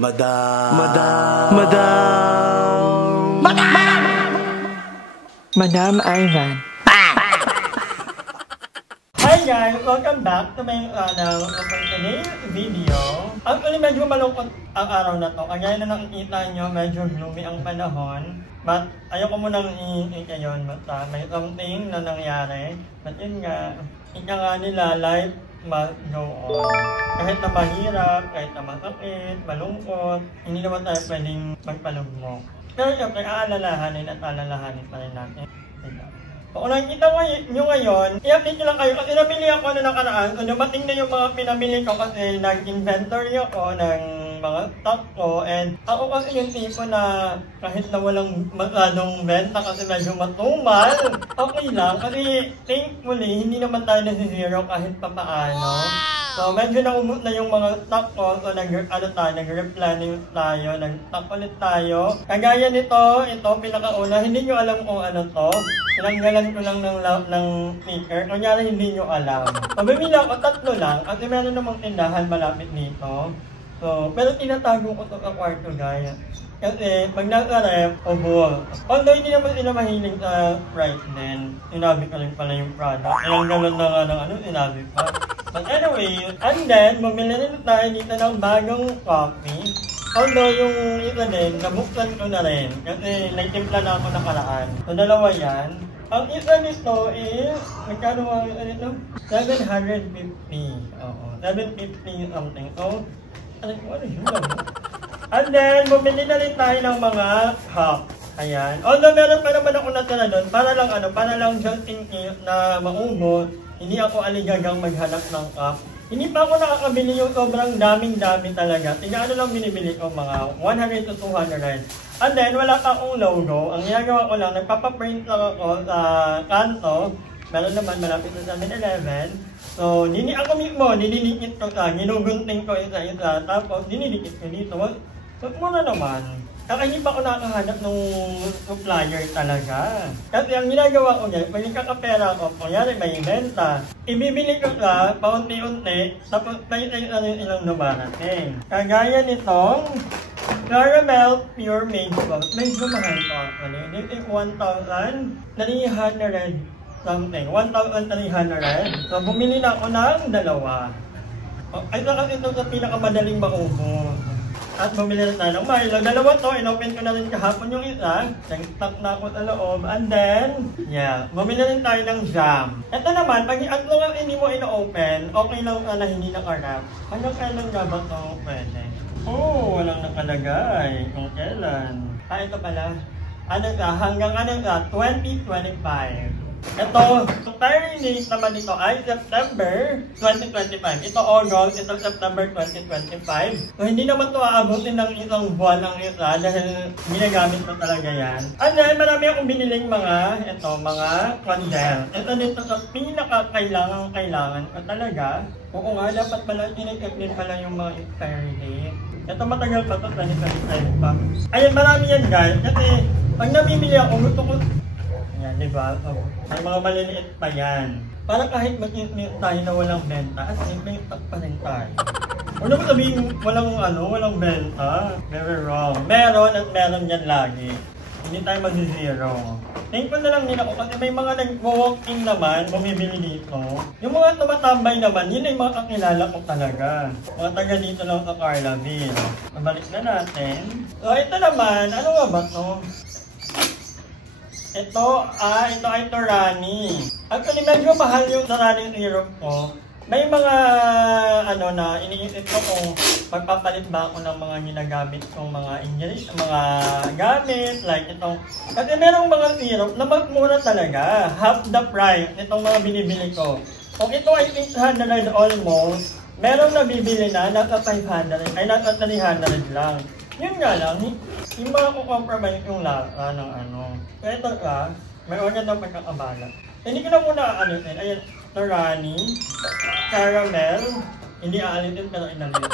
Madam. Madam Ivan. Hi guys! Welcome back to my today's video. Actually, medyo malungkot ang araw na to. Kaya na nakikita nyo, medyo gloomy ang panahon. But ayoko munang i-iit ngayon. But may something na nangyari. But yun nga, ika nga nila, life must go on. Kahit na mahirap, kahit na masakit, malungkot, hindi naman tayo pwedeng magpalugmok. Pero syempre, aalalahanin at alalahanin pa rin natin. Kung nakikita nyo ngayon, i-update nyo lang kayo kasi nabili ako na nakaraan. So dumating na yung mga pinamili ko kasi nag-inventory ako ng mga stock ko. And ako kasi yung tipo na kahit na walang masyadong benta kasi medyo matumal, okay lang. Kasi thankfully, hindi naman tayo nasi-zero kahit pa paano. So medyo naumot na yung mga stock ko. So nag-replenish tayo, nag-stock ulit tayo. Kagaya nito, ito pinakauna, hindi nyo alam kung ano to. Tinanggalan ko lang ng sticker. Kunyari hindi nyo alam. So bumili ako tatlo lang kasi meron namang tindahan malapit dito. So, pero tinatago ko ito sa kwarto guys. Kasi pag naka-ref, bull. Although hindi naman sila mahilig sa price din. Sinabi ko rin pala yung product. Ilang galon na nga ng sinabi pa. But anyway, and then, bumili rin tayo dito ng bagong coffee. Although yung ito din, nabuksan ko na rin. Kasi nagtimpla na ako nakaraan. So, dalawa yan. Ang isa nito is, magkano ang isa nito? 750. Oo, 750 something. So, ano yun lang? And then, bumili na rin tayo ng mga cup. Ayan. Although meron pa naman ako natala doon, para lang just in case na maubos, hindi ako aligagang maghanap ng cup. Hindi pa ako nakakabili yung sobrang daming-dami talaga. Tingnan lang binibili ko mga 100 to 200. And then, wala pa akong logo. Ang ginagawa ko lang, nagpapaprint lang ako sa kanto. Meron naman malapit sa 7-Eleven. So, ako mismo, nililikit ko sa, ginugunting ko isa-isa. Tapos, dinidikit ko dito. So, muna naman. Kaya hindi pa ako nakahanap ng supplier talaga. Kasi ang ginagawa ko niya, pag kakapera ko, kunyari may benta, ibibili ko ka, paunti-unti, tapos may ilang numarating. Kagaya nitong Caramel Pure Made Salt. Medyo mahal ko actually. This is 1,300 something. 1,300. So, bumili na ako ng dalawa. Ay, kasi ito sa pinakamadaling maubos. At bumili na tayo ng Milo. Dalawa to, inopen ko na rin kahapon yung isa. Nag-stock na ako sa loob. And then, yeah, bumili rin tayo ng jam. Ito naman, pag as long as hindi mo ino-open, okay lang na hindi nakarap. Hanggang kailan nga ba ito pwede? Oh, walang nakalagay. Kung kailan. Ito pala. Hanggang 2025. Ito, expiry date naman ito ay September 2025. Ito August, ito September 2025. So, hindi naman ito aabutin ng isang buwan ng isa dahil ginagamit ko talaga yan. And then, marami akong biniling mga condense. Ito dito sa pinaka-kailangan ko talaga. Oo nga, dapat pala, tinikip din pala yung mga expiry date. Ito matagal pa ito, 2025 pa. Ayan, marami yan guys. Kasi, pag nabibili ako, gusto ko yan, diba? Oh, may mga maliliit pa yan. Para kahit mag-init tayo na walang benta, at may stock pa rin tayo. Huwag naman sabihin walang benta. Very wrong. Meron at meron yan lagi. Hindi tayo mag-zero. Thankful na lang nila ko kasi may mga nag-walk-in naman, bumibili dito. Yung mga tumatambay naman, yun ay mga kakilala ko talaga. Mga taga dito lang sa Carlaville. Mabalik na natin. So ito naman, ano nga ba ito? Ito ay Torani. Actually, medyo mahal yung Torani syrup ko. May mga, na iniisip ko kung magpapalit ba ako ng mga ginagamit kong mga ingredients, mga gamit, like itong. Kasi merong mga syrup na magmura talaga. Half the price itong mga binibili ko. Kung ito ay 600 almost, merong nabibili na, nasa 500, ay nasa 300 lang. Yun nga lang, hindi mako-compromise yung lasa ng Kaya ito may organ ng pagkakabala. Hindi ko na muna aalitin. Ayan, Torani, caramel, hindi aalitin pero inalit.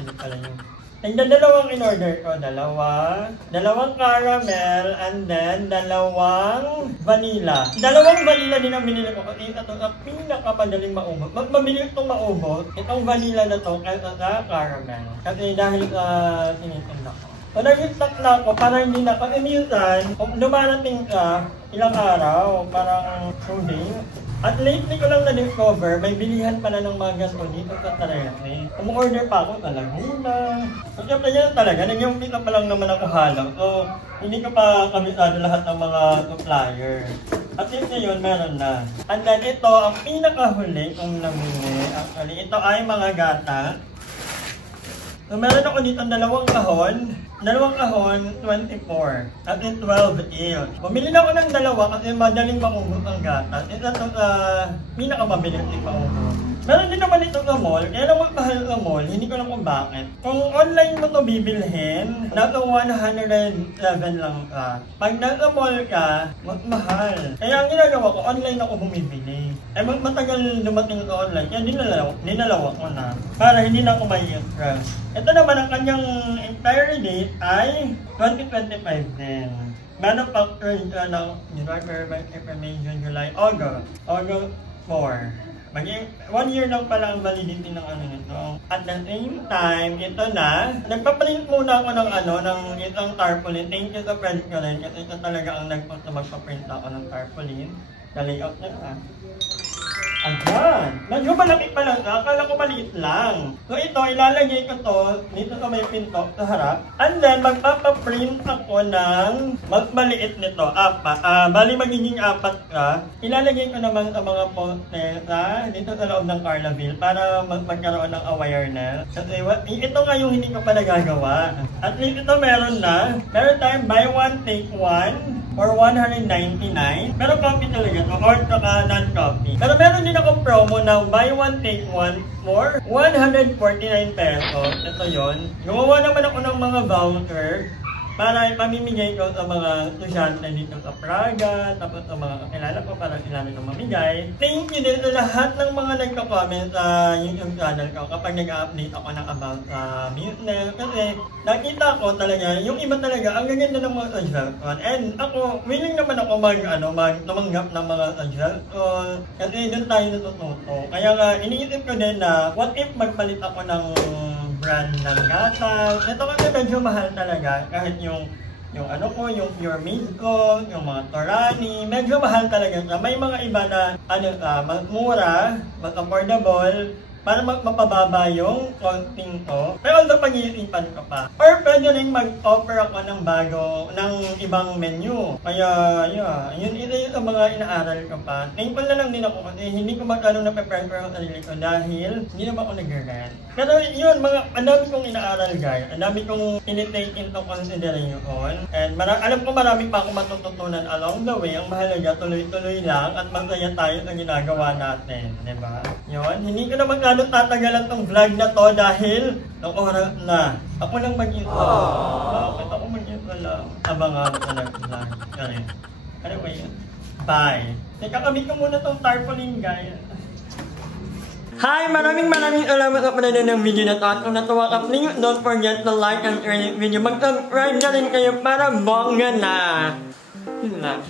Hindi pala yun. Dalawang in-order ko. Dalawang caramel, and then dalawang vanilla. Dalawang vanilla din ang binili ko kasi ito ang pinakamadaling maubos. Mabili itong maubos, itong vanilla na to kaysa sa caramel. Kasi dahil tinitinda ko. So, nag-stock na ako para hindi na kasi minsan, kung dumarating ka ilang araw, parang 2 days. At lately ko lang na-discover, may bilihan pala ng mga ganito dito sa Tarente. Umu-order pa ako sa Laguna. So, syempre yan talaga, nag-umpisa pa lang naman ako halang. So, hindi ko pa kabisado lahat ng mga supplier. At yun ngayon, meron na. And then ito, ang pinakahuli kong nabili. Actually, ito ay mga gata. So, meron ako dito dalawang kahon, 24 at 12 eels. Bumili na ako ng dalawa kasi madaling maubos ang gatas. Ito itong pinakamabilis din maubos. Meron din naman ito sa mall, kaya lang magmahal sa mall, hindi ko lang kung bakit. Kung online mo ito bibilhin, nasa 111 lang ka. Pag nasa mall ka, mas mahal. Kaya ang ginagawa ko, online ako bumibili. Eh matagal dumating sa online, kaya dinalawa ko na. Para hindi na ako mai-stress. Ito naman ang kanyang expiry date ay 2025 din. Manufactured ng November, May, June, July, August 4. 1 year lang pala ang validity ng ano nito. At the same time, ito na, nagpaprint muna ako ng isang tarpaulin. Thank you sa friend ko rin kasi ito talaga ang nagpunta magpaprint ako ng tarpaulin. Sa layout na ito. Ayan! Medyo malaki pala siya. Akala ko maliit lang. So ito, ilalagay ko to dito sa may pinto sa harap. And then, magpapaprint ako ng mas maliit nito. Bali magiging 4 ka. Ilalagay ko naman sa mga poster dito sa loob ng Carlaville para magkaroon ng awareness. Kasi ito nga yung hindi ko pa nagagawa. At least ito meron na. Meron tayong buy one, take one for 199. Pero copy talaga to, or non-copy. Pero meron din akong promo na buy one, take one for 149 pesos. Ito yon. Gumawa naman ako ng mga voucher para ipamimigay ko sa mga estudyante dito sa Praga, tapos sa mga kakilala ko para sila nito mamigay. Thank you din sa lahat ng mga nagka-comment sa YouTube channel ko kapag nag-update ako ng about sa business. Kasi nakita ko talaga, yung iba talaga, ang gaganda ng mga suggestion. And ako, willing naman ako tumanggap ng mga suggestion. Kasi doon tayo natututo. Kaya nga, iniisip ko din na, what if magpalit ako ng brand ng gatas. Ito kasi medyo mahal talaga kahit yung yung Pure Milk ko, yung mga Torani, medyo mahal talaga siya. May mga iba na mas mura, mas affordable, para mapababa yung costing ko. Pero although pag-iisipan ko pa. Or pwede rin mag-offer ako ng ibang menu. Kaya yun yung mga inaaral ko pa. Thankful na lang din ako kasi hindi ko magkano na-prefer ang sarili ko dahil hindi naman ako nag-rent. Pero yun, ang dami kong inaaral guys. Ang dami kong in-take into consideration. And alam ko marami pa akong matututunan along the way. Ang mahalaga, tuloy-tuloy lang at masaya tayo sa ginagawa natin. Diba? Yun, hindi ko na magkano tatagalan tong vlog na to dahil ng oras na. Ako lang mag-isa. Bakit ako mag-isa lang? Abangan ko nag-vlog. Anyway, bye. Teka, kamit ko muna tong tarpaulin, guys. Hi! Maraming salamat sa panonood ng video na to. At kung natuwa ka, please don't forget to like and share this video. Mag-subscribe na rin kayo para bongga na. Yun na.